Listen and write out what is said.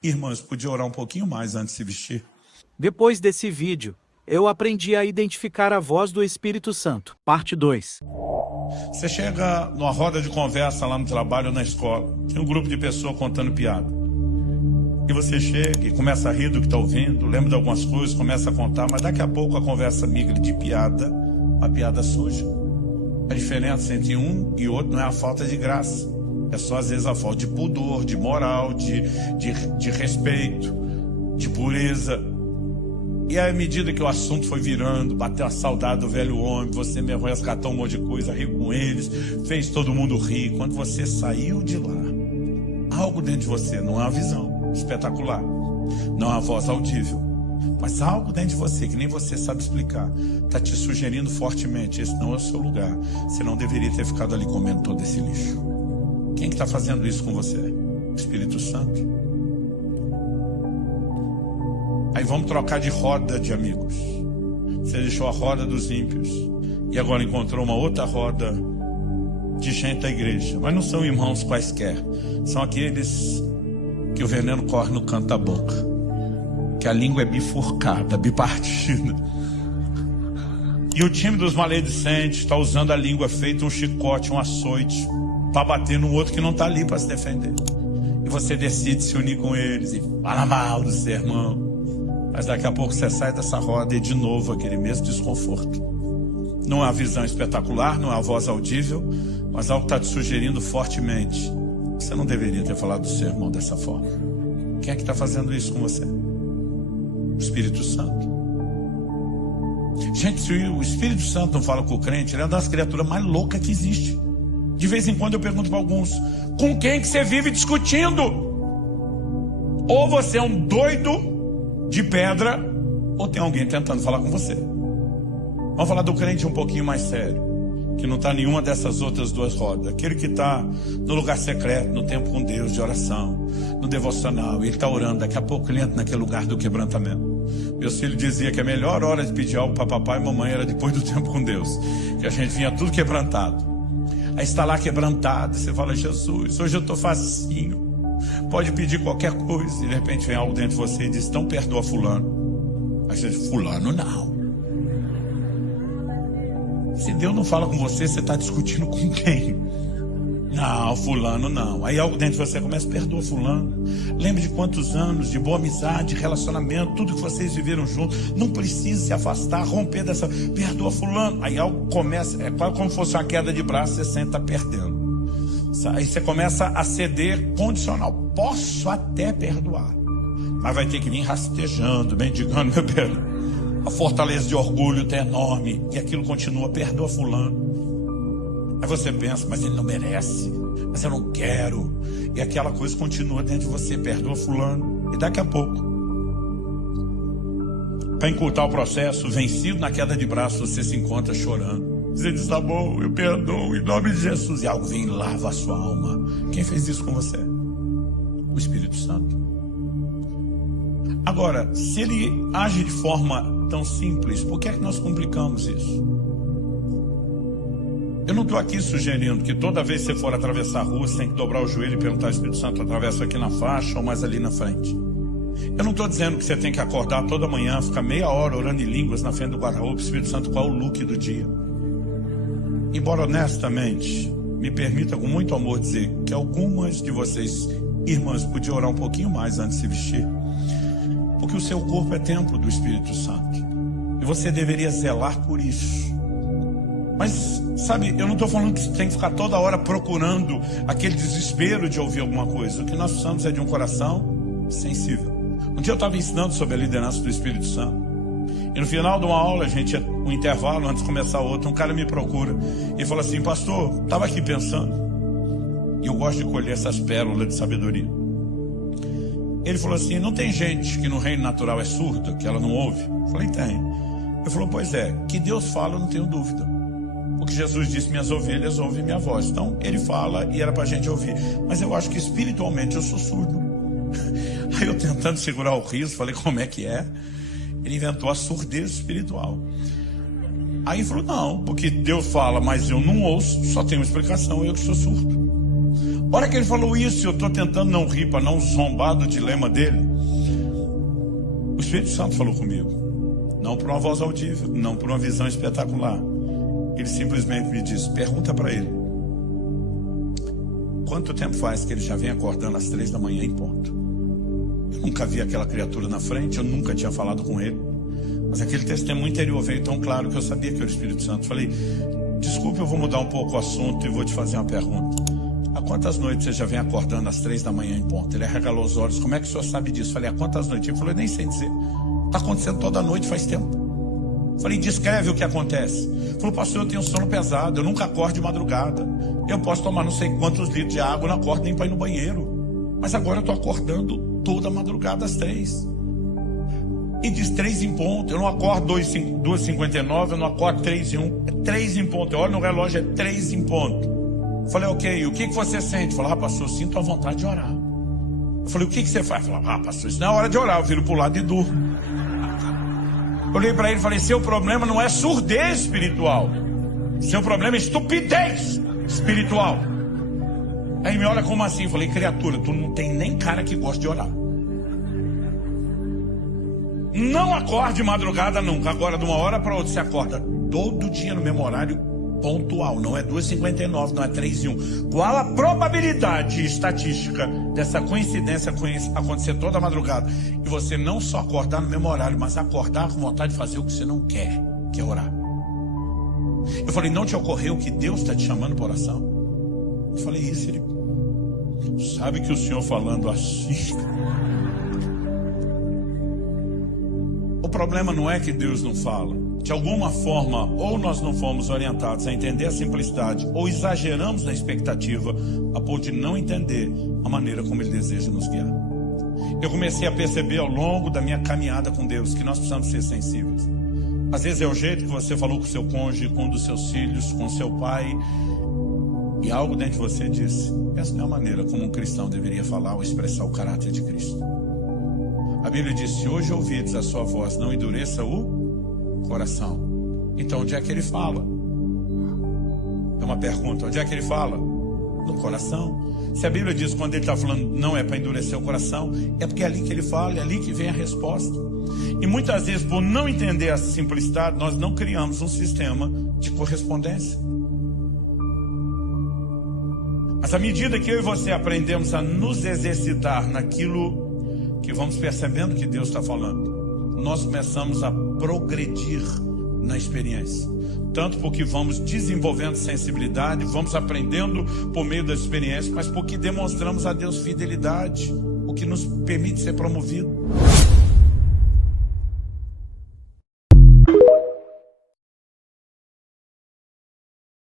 Irmãs, podia orar um pouquinho mais antes de se vestir? Depois desse vídeo, eu aprendi a identificar a voz do Espírito Santo. Parte 2. Você chega numa roda de conversa lá no trabalho ou na escola. Tem um grupo de pessoas contando piada. E você chega e começa a rir do que está ouvindo, lembra de algumas coisas, começa a contar, mas daqui a pouco a conversa migra de piada a piada suja. A diferença entre um e outro não é a falta de graça. É só às vezes a falta de pudor, de moral, de respeito, de pureza. E à medida que o assunto foi virando, bateu a saudade do velho homem, você mesmo resgatou um monte de coisa, riu com eles, fez todo mundo rir. Quando você saiu de lá, algo dentro de você, não é uma visão espetacular, não é uma voz audível, mas algo dentro de você, que nem você sabe explicar, está te sugerindo fortemente, esse não é o seu lugar. Você não deveria ter ficado ali comendo todo esse lixo. Quem que está fazendo isso com você? O Espírito Santo. Aí vamos trocar de roda de amigos. Você deixou a roda dos ímpios e agora encontrou uma outra roda de gente da igreja. Mas não são irmãos quaisquer. São aqueles que o veneno corre no canto da boca, que a língua é bifurcada, bipartida. E o time dos maledicentes está usando a língua feita um chicote, um açoite, para bater no outro que não está ali para se defender. E você decide se unir com eles e fala mal do seu irmão. Mas daqui a pouco você sai dessa roda e de novo aquele mesmo desconforto. Não é uma visão espetacular, não é uma voz audível, mas algo está te sugerindo fortemente. Você não deveria ter falado do seu irmão dessa forma. Quem é que está fazendo isso com você? O Espírito Santo. Gente, se o Espírito Santo não fala com o crente, ele é uma das criaturas mais loucas que existe. De vez em quando eu pergunto para alguns, com quem que você vive discutindo? Ou você é um doido de pedra, ou tem alguém tentando falar com você. Vamos falar do crente um pouquinho mais sério, que não está em nenhuma dessas outras duas rodas. Aquele que está no lugar secreto, no tempo com Deus, de oração, no devocional, e ele está orando. Daqui a pouco ele entra naquele lugar do quebrantamento. Meu filho dizia que a melhor hora de pedir algo para papai e mamãe era depois do tempo com Deus, que a gente vinha tudo quebrantado. Aí está lá quebrantado, você fala, Jesus, hoje eu estou facinho, pode pedir qualquer coisa. E de repente vem algo dentro de você e diz, então perdoa fulano. Aí você diz, fulano não. Se Deus não fala com você, você está discutindo com quem? Não, fulano não. Aí algo dentro de você começa, perdoa fulano. Lembre de quantos anos de boa amizade, relacionamento, tudo que vocês viveram juntos. Não precisa se afastar, romper dessa, perdoa fulano. Aí algo começa, é quase como se fosse uma queda de braço, você senta perdendo. Aí você começa a ceder condicional. Posso até perdoar, mas vai ter que vir rastejando, mendigando meu perdão. A fortaleza de orgulho está enorme e aquilo continua, perdoa fulano. Aí você pensa, mas ele não merece, mas eu não quero. E aquela coisa continua dentro de você, perdoa fulano. E daqui a pouco, para encurtar o processo, vencido na queda de braço, você se encontra chorando. Você diz, tá bom, eu perdoo em nome de Jesus. E algo vem e lava a sua alma. Quem fez isso com você? O Espírito Santo. Agora, se ele age de forma tão simples, por que é que nós complicamos isso? Eu não estou aqui sugerindo que toda vez que você for atravessar a rua, você tem que dobrar o joelho e perguntar ao Espírito Santo, atravessa aqui na faixa ou mais ali na frente. Eu não estou dizendo que você tem que acordar toda manhã, ficar meia hora orando em línguas na frente do guarda-roupa, Espírito Santo, qual é o look do dia? Embora honestamente, me permita com muito amor dizer que algumas de vocês, irmãs, podiam orar um pouquinho mais antes de se vestir. Porque o seu corpo é templo do Espírito Santo. E você deveria zelar por isso. Mas, sabe, eu não estou falando que você tem que ficar toda hora procurando aquele desespero de ouvir alguma coisa. O que nós precisamos é de um coração sensível. Um dia eu estava ensinando sobre a liderança do Espírito Santo. E no final de uma aula, um intervalo, antes de começar outra, um cara me procura e fala assim, pastor, estava aqui pensando. E eu gosto de colher essas pérolas de sabedoria. Ele falou assim, não tem gente que no reino natural é surda, que ela não ouve? Eu falei, tem. Ele falou, pois é, que Deus fala, eu não tenho dúvida. Porque Jesus disse, minhas ovelhas ouvem minha voz. Então, ele fala e era pra gente ouvir. Mas eu acho que espiritualmente eu sou surdo. Aí eu tentando segurar o riso, falei, como é que é? Ele inventou a surdez espiritual. Aí ele falou, não, porque Deus fala, mas eu não ouço, só tem uma explicação, eu que sou surdo. A hora que ele falou isso, eu estou tentando não rir para não zombar do dilema dele. O Espírito Santo falou comigo. Não por uma voz audível, não por uma visão espetacular. Ele simplesmente me disse, pergunta para ele. Quanto tempo faz que ele já vem acordando às 3 da manhã em ponto? Eu nunca vi aquela criatura na frente, eu nunca tinha falado com ele. Mas aquele testemunho interior veio tão claro que eu sabia que era o Espírito Santo. Falei, desculpe, eu vou mudar um pouco o assunto e vou te fazer uma pergunta. Há quantas noites você já vem acordando às 3 da manhã em ponto? Ele arregalou os olhos, como é que o senhor sabe disso? Falei, há quantas noites? Ele falou, eu nem sei dizer. Está acontecendo toda noite, faz tempo. Falei, descreve o que acontece. Falou, pastor, eu tenho sono pesado, eu nunca acordo de madrugada. Eu posso tomar não sei quantos litros de água, eu não acordo nem para ir no banheiro. Mas agora eu estou acordando toda madrugada às 3. E diz 3 em ponto. Eu não acordo 2h59, eu não acordo 3h01. É 3 em ponto. Eu olho no relógio, é 3 em ponto. Falei, ok, o que você sente? Falei, pastor, eu sinto a vontade de orar. Eu falei, o que você faz? Falei, pastor, isso não é hora de orar. Eu viro para o lado e durmo. Eu olhei para ele e falei, seu problema não é surdez espiritual. Seu problema é estupidez espiritual. Aí me olha como assim? Eu falei, criatura, tu não tem nem cara que gosta de orar. Não acorde de madrugada nunca. Agora, de uma hora para outra, você acorda todo dia no mesmo horário pontual. Não é 2h59, não é 3h01. Qual a probabilidade estatística dessa coincidência acontecer toda madrugada? E você não só acordar no mesmo horário, mas acordar com vontade de fazer o que você não quer, que é orar. Eu falei, não te ocorreu que Deus está te chamando para oração? Eu falei isso, ele... Sabe que o senhor falando assim... O problema não é que Deus não fala. De alguma forma, ou nós não fomos orientados a entender a simplicidade, ou exageramos na expectativa a ponto de não entender a maneira como Ele deseja nos guiar. Eu comecei a perceber ao longo da minha caminhada com Deus que nós precisamos ser sensíveis. Às vezes é o jeito que você falou com o seu cônjuge, com um dos seus filhos, com o seu pai, e algo dentro de você disse, essa não é a maneira como um cristão deveria falar ou expressar o caráter de Cristo. A Bíblia diz, se hoje ouvides a sua voz, não endureça o coração. Então, onde é que ele fala? É uma pergunta, onde é que ele fala? No coração. Se a Bíblia diz, quando ele está falando, não é para endurecer o coração, é porque é ali que ele fala, é ali que vem a resposta. E muitas vezes, por não entender a simplicidade, nós não criamos um sistema de correspondência. Mas à medida que eu e você aprendemos a nos exercitar naquilo que vamos percebendo que Deus está falando, nós começamos a progredir na experiência. Tanto porque vamos desenvolvendo sensibilidade, vamos aprendendo por meio das experiências, mas porque demonstramos a Deus fidelidade, o que nos permite ser promovido.